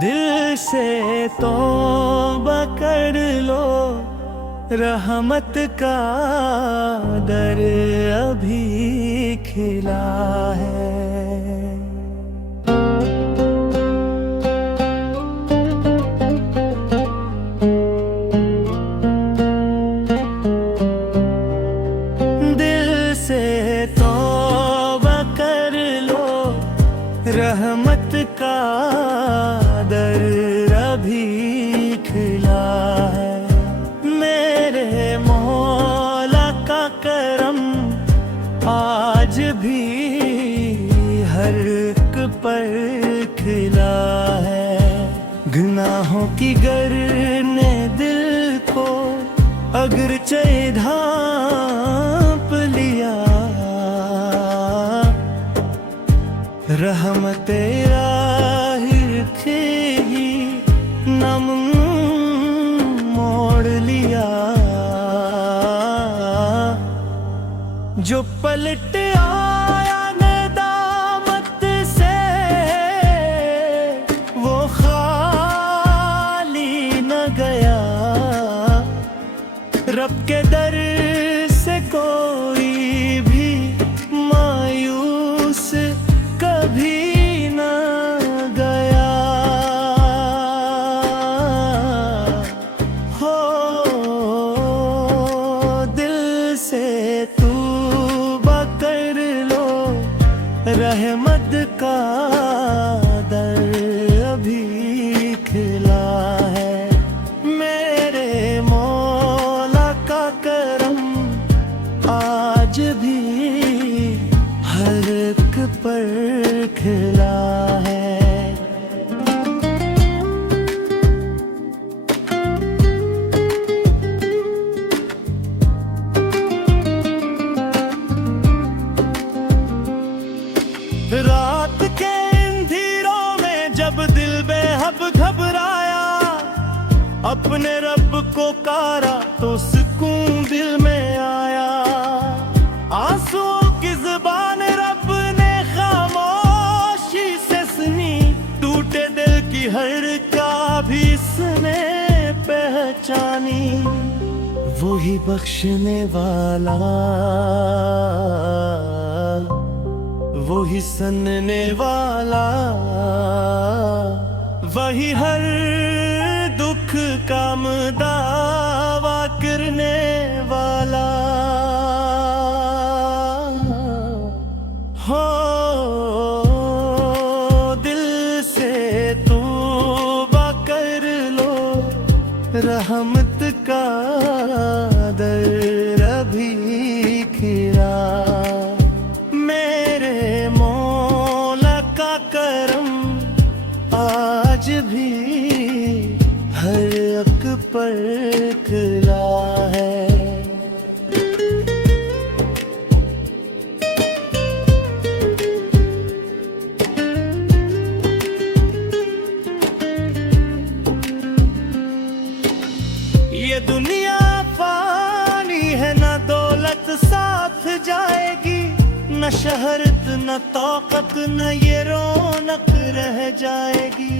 दिल से तौबा कर लो, रहमत का दर अभी खिला है। दिल से तौबा कर लो, रहमत का दर अभी खिला है। मेरे मौला का करम आज भी हर एक पर खिला है। गुनाहों की गर ने दिल को अगर ढांप लिया, रहमत ही नम मोड़ लिया। जो पलट आया नदामत से, वो खाली न गया। रब के दर से कोई भी मायूस कभी न गया। हो दिल से तौबा कर लो, रहमत का दर अभी खिला है। मेरे मौला का करम आज भी हर एक पर खिला है। रात के अंधेरों में जब दिल बेहद घबराया, अपने रब को कारा तो सुकून दिल में आया। आंसुओं की ज़ुबान रब ने खामोशी से सुनी, टूटे दिल की हर का भी इसने पहचानी। वही बख्शने वाला, वही सनने वाला, वही हर दुख का दावा करने वाला। हो दिल से तौबा कर लो, रहमत का दर अभी खिला। मेरे मौला का करम आज भी हर एक पर खिला है। ये दुनिया फानी है, न दौलत साथ जाएगी, न शहरत न तौकत न ये रौनक रह जाएगी।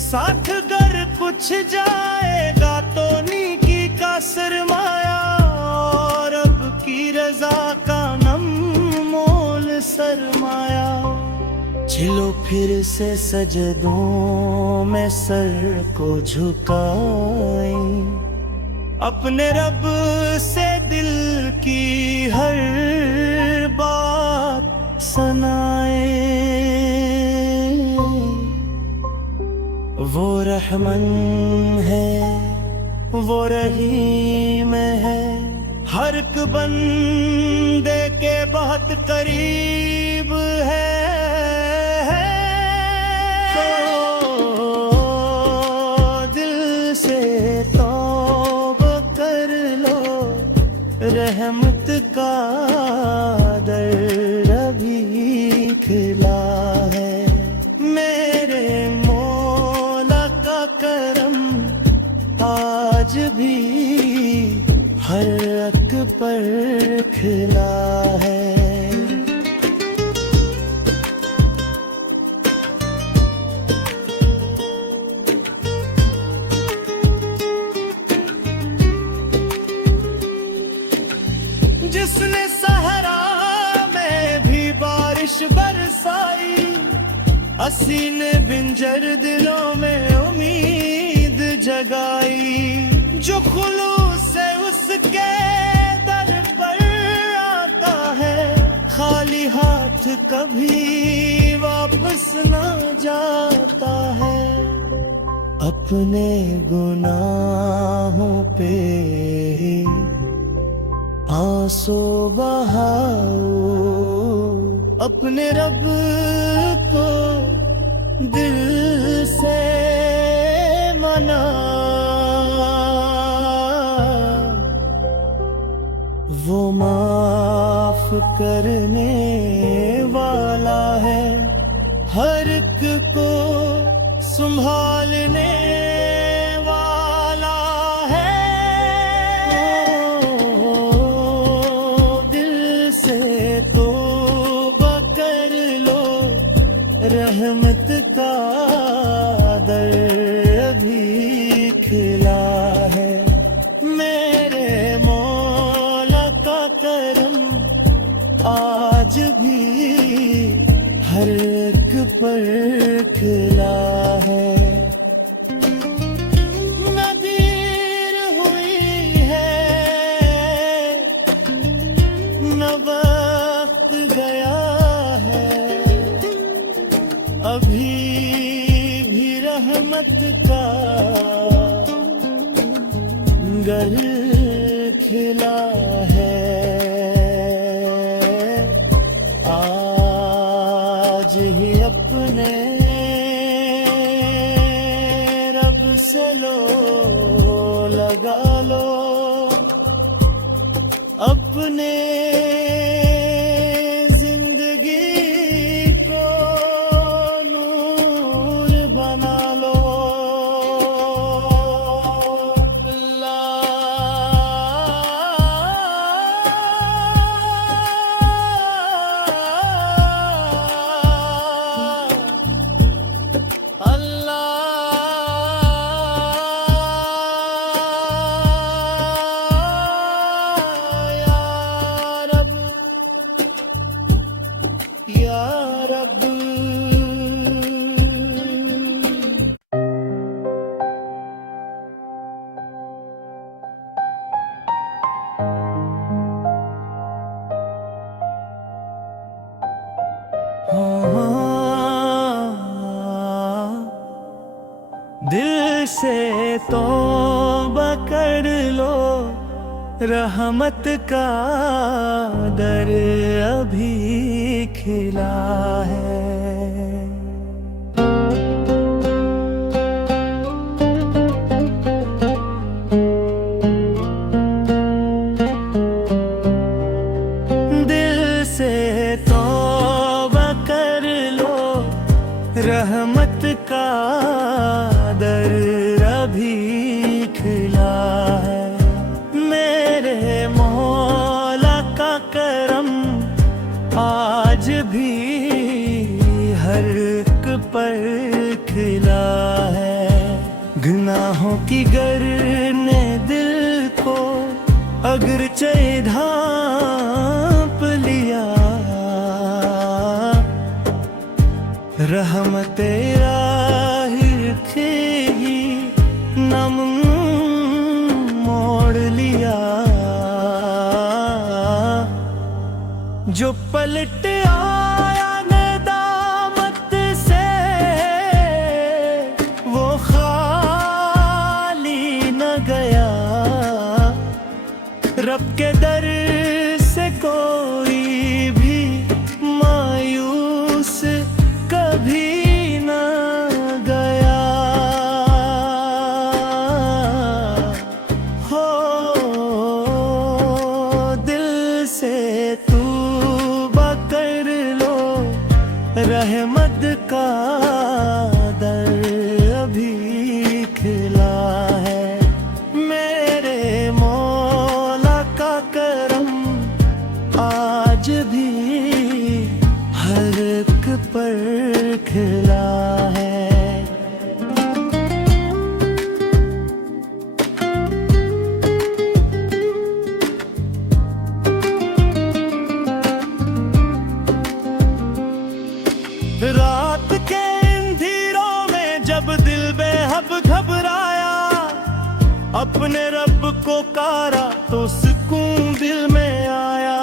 साथ घर कुछ जाएगा तो नेकी का सरमाया, और अब की रजा का नम मोल सरमाया। चलो फिर से सजदों में सर को झुकाएं, अपने रब से दिल की हर बात सुनाए। वो रहमान है, वो रहीम है, हर एक बंदे के बहुत करीब है। तो दिल से तौबा कर लो, रहमत का दर अभी खिला है। मेरे मौला का करम आज भी हर एक पर खिला है। बारिश बरसाई, हसीने बिंजर दिलों में उम्मीद जगाई। जो खुलूस से उसके दर पर आता है, खाली हाथ कभी वापस ना जाता है। अपने गुनाहों पे आंसू बहाओ, अपने रब को दिल से मना। वो माफ करने वाला है, हर एक को संभालने वाला है। दिल से तौबा कर लो, रहमत का दर भी खिला है। मेरे मौला का करम आज भी हर एक पर खिला है। नदीर हुई है न वक्त गया है, अभी भी रहमत का गर खिला है। आज ही अपने रब से लो लगा लो, अपने जिंदगी को नूर बना लो। या रब। दिल से तौबा कर लो, रहमत का दर अभी खिला है। दिल से तौबा कर लो, रहमत का दर अभी खिला है। मेरे मौला का करम आज भी हर एक पर खिला है। गुनाहों की गर ने दिल को अगर चाहे ढांप लिया, रहमत राही ही नम मोड़ लिया। जो पलट आया नदामत से, वो खाली न गया। रब के दर से कोई भी मायूस कभी न गया। हो दिल से तौबा कर लो, रहमत का दर अभी खिला है। मेरे मौला का करम आज भी हर एक पर खिला है। रात के अंधेरों में जब दिल बेहद घबराया, अपने रब को कारा तो सुकून दिल में आया।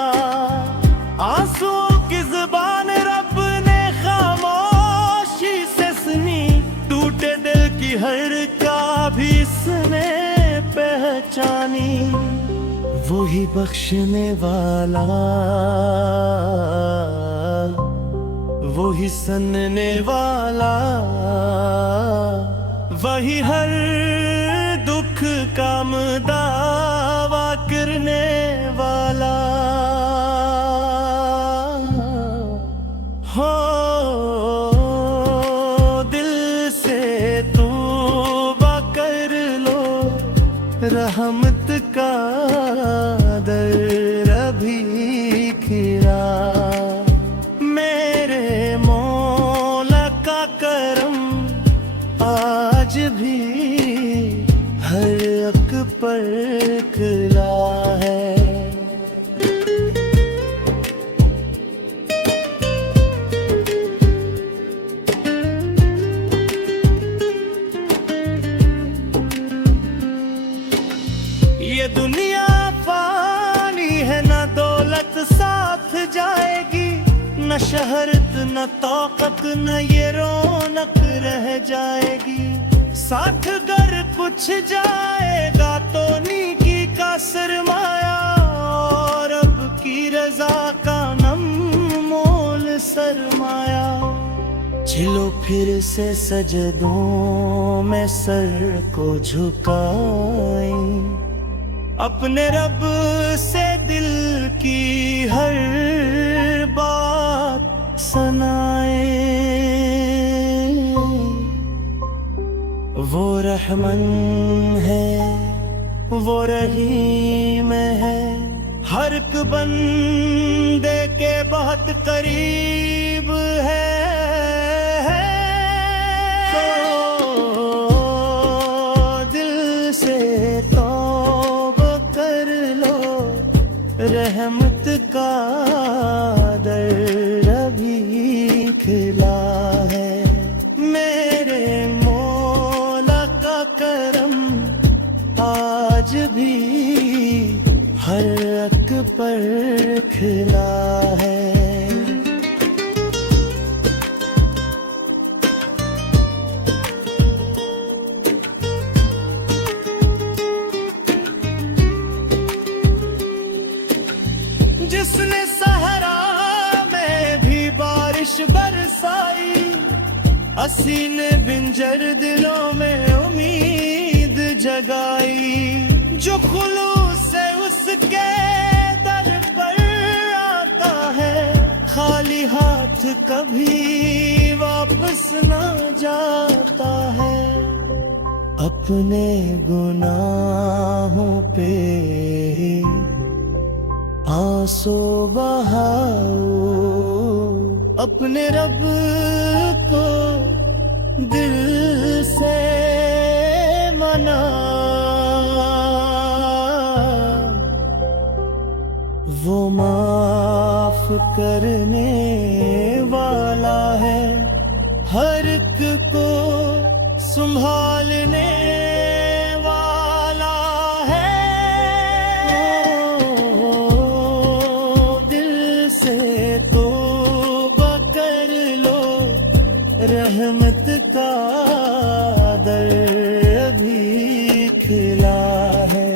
आंसुओं की जुबान रब ने खामोशी से सुनी, टूटे दिल की हर का भी इसने पहचानी। वही बख्शने वाला, वही सनने वाला, वही हर दुख का दावा करने वाला। हो दिल से तौबा कर लो, रहमत का दर अभी खिला। मेरे मौला का करम आज भी हर एक पर खिला है। ये दुनिया फानी है, न दौलत साथ जाएगी, न शहरत न तौकत न ये रौनक रह जाएगी। साथ अगर कुछ जाएगा तो नेकी का सरमाया, और अब की रजा का नम मोल सरमाया। चलो फिर से सजदों में सर को झुकाएं, अपने रब से दिल की हर बात सुनाए। वो रहमान है, वो रहीम है, हर एक बंदे के बहुत करीब है। रहमत का दर अभी खिला है। मेरे मौला का करम आज भी हर एक पर खिला है। जिसने सहरा में भी बारिश बरसाई, हसीने बिंजर दिलों में उम्मीद जगाई। जो खुलूस से उसके दर पर आता है, खाली हाथ कभी वापस ना जाता है। अपने गुनाहों पे आंसू बहाओ, अपने रब को दिल से मना। वो माफ करने वाला है, हर एक को संभालने रहमत का दर अभी खिला है।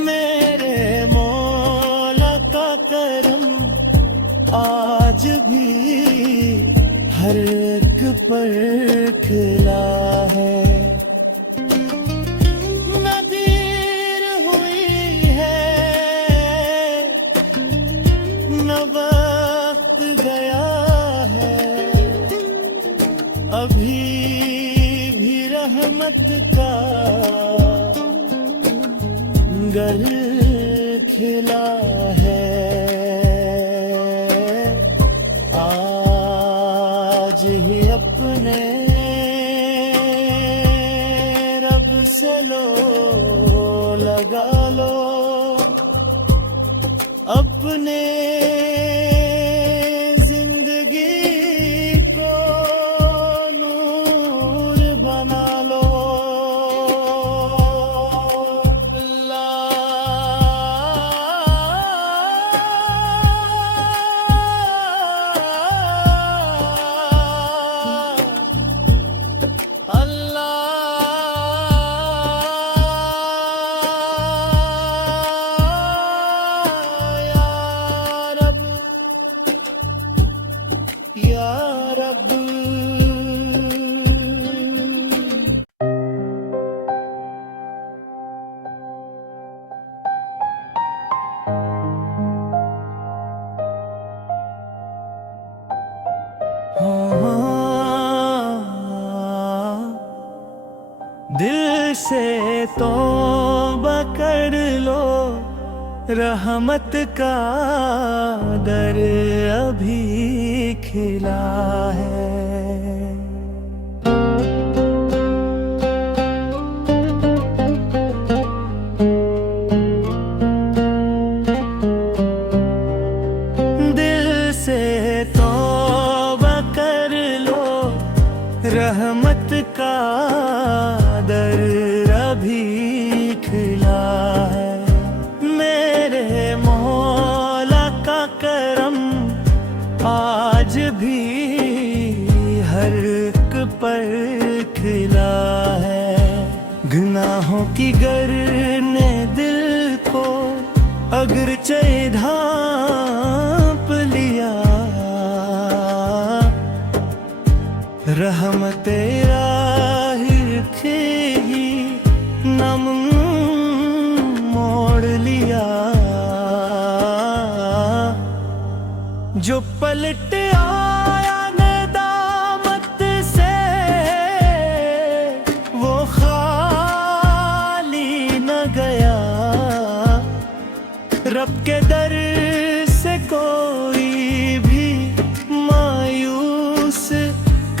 मेरे मौला का करम आज भी हर एक पर खिला है। न देर हुई है, न वक्त गया है, अभी भी रहमत का घर खिला है। आज ही अपने रब से लो लगा लो, अपने जिंदगी को रब। दिल से तौबा कर लो, रहमत का दर अभी खिला है। दिल से तौबा कर लो, रहमत का दर अभी खिला है। मेरे मौला का करम आज भी हर एक पर खिला है। गुनाहों की गर ने दिल को अगर ढांप लिया, रहमत ही नम मोड़ लिया। जो पलट आया नदामत से, वो खाली न गया। रब के दर से कोई भी मायूस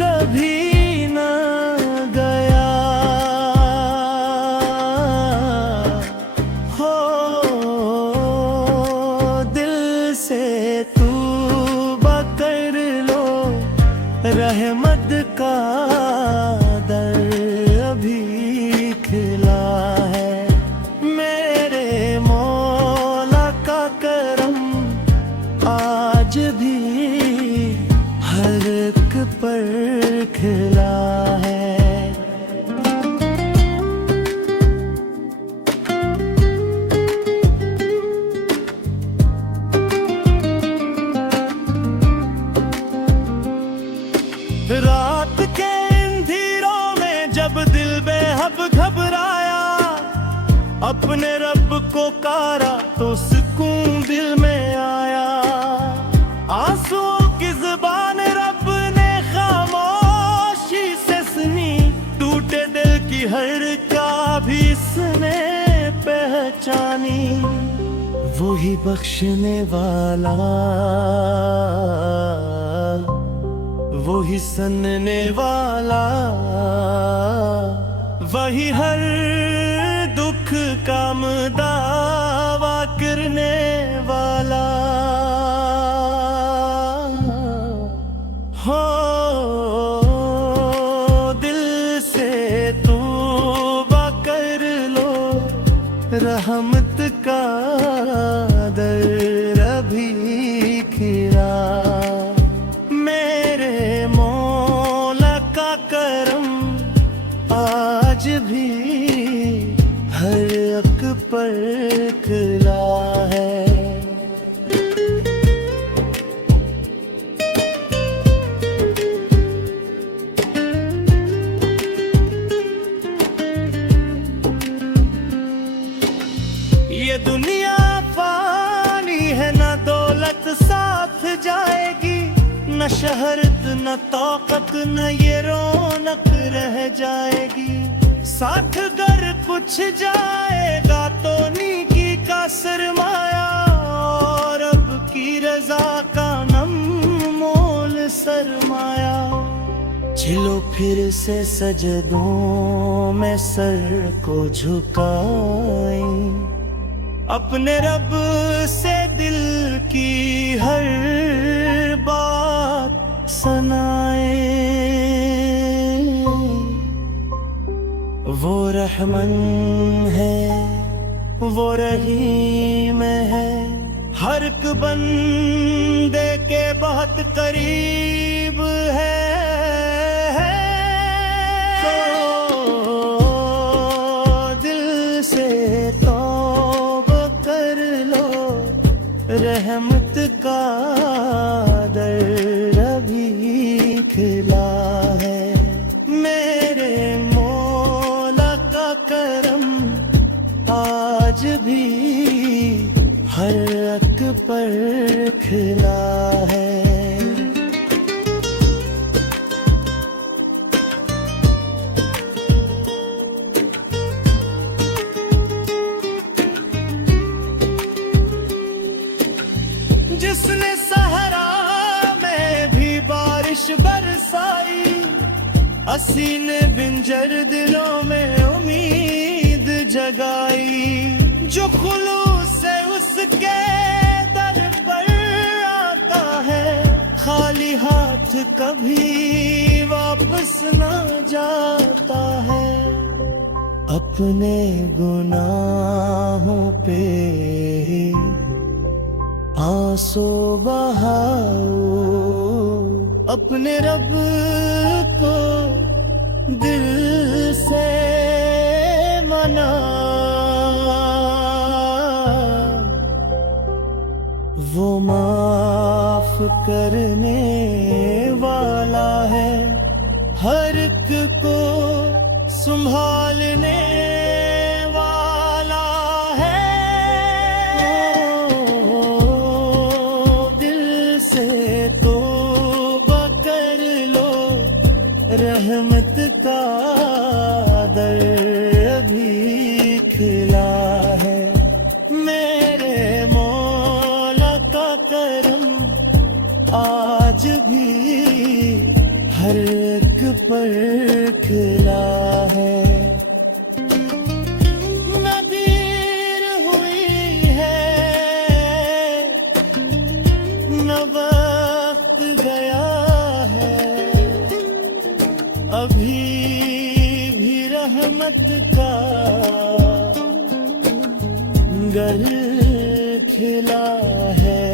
कभी न गया। हो दिल से तौबा कर लो, रहमत का दर अभी खिला है। मेरे मौला का करम आज भी हर एक पर खिला है। रात के अंधेरों में जब दिल बेहद घबराया, अपने रब को कारा तो सुकून दिल में आया। आंसुओं की ज़ुबान रब ने खामोशी से सुनी, टूटे दिल की हर का भी इसने पहचानी। वही बख्शने वाला, वही सनने वाला, वही हर दुख का दावा करने वाला। हो दिल से तौबा कर लो, रहमत का दर अभी खिला। मेरे मौला का करम आज भी हर एक पर खिला है। ये दुनिया फानी है, न दौलत साथ जाएगी, न शहरत न ताकत न ये रौनक रह जाएगी। साथ घर कुछ जाएगा तो नेकी का सरमाया, और अब की रजा का नम मोल सरमाया। चलो फिर से सजदों में सर को झुकाएं, अपने रब से दिल की हर बात सुनाए। वो रहमान है, वो रहीम है, हर एक बंदे के बहुत करीब है। तो दिल से तौबा कर लो, रहमत का दर अभी खिला है। मेरे मौला का करम आज भी हर एक पर खिला है। जिसने सहरा में भी बारिश बरसाई, हसीने बिंजर दिलों में उम्मीद जगाई। जो खुलूस से उसके दर पर आता है, खाली हाथ कभी वापस ना जाता है। अपने गुनाहों पे आंसू बहाओ, अपने रब को दिल से मना। वो माफ करने वाला है, हर एक को संभालने वाला है। दिल से तौबा कर लो, रहमत का दर भी खिला है। मेरे मौला का करम आज भी हर एक पर खिला है। नदीर हुई है न वक्त गया है, अभी भी रहमत का घर खिला है।